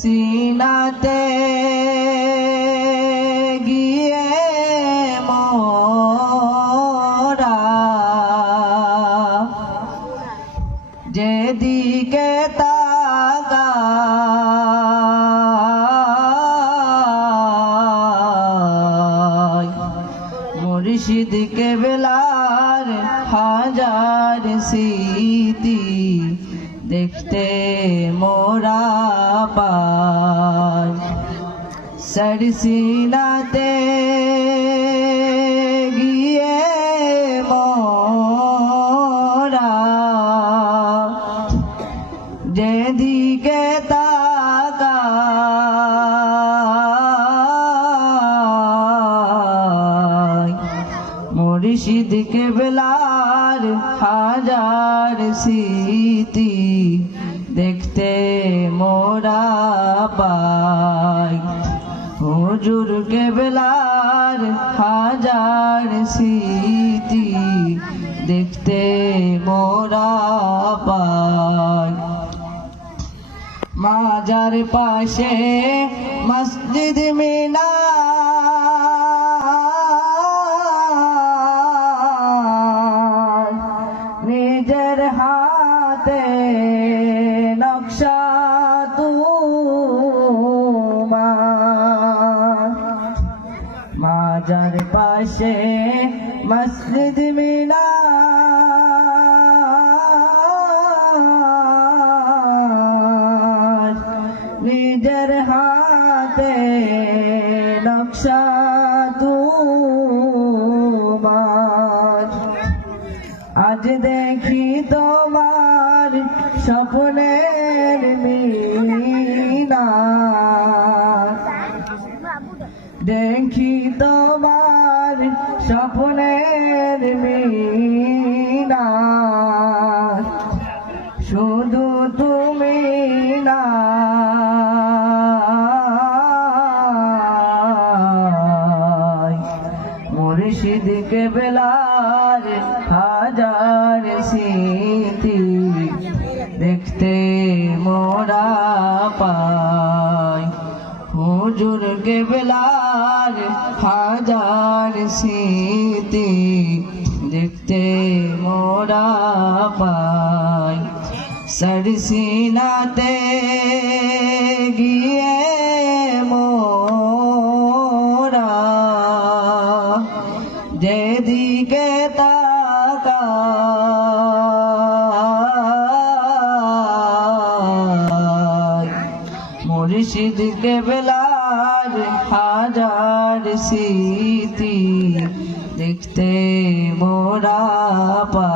সিনাতে গিয়ে মোরা। যেদিকে তাকাই মুর্শিদকে বেলার হাজার স্মৃতি দেখতে মোরা। পাই সরসিনাতে গিয়ে মোরা। যেদিকে তাকাই মুর্শিদকে বেলার হাজার স্মৃতি দেখতে মোরা পাই। হুজুর কে বেলার হাজার স্মৃতি দেখতে মোরা পাই। মাজার পাশে মসজিদ মিনা। নিজের হাতে নকশা মাজার পাশে মসজিদ মিনা নিজের হাতে নকশা তোমার আজ দেখি তোমার স্বপ্নের মিনা দেখি তোমার স্বপ্নের মিনা। শুধু তুমি না। মুর্শিদকে বেলার হাজার স্মৃতি দেখতে মোরা পাই। হুজুর কে বেলার হাজার স্মৃতি দেখতে মোরা পাই সরসিনাতে গিয়ে মোরা যেদিকে তাকাই মুর্শিদকে বেলার হাজার স্মৃতি দেখতে মোরা পা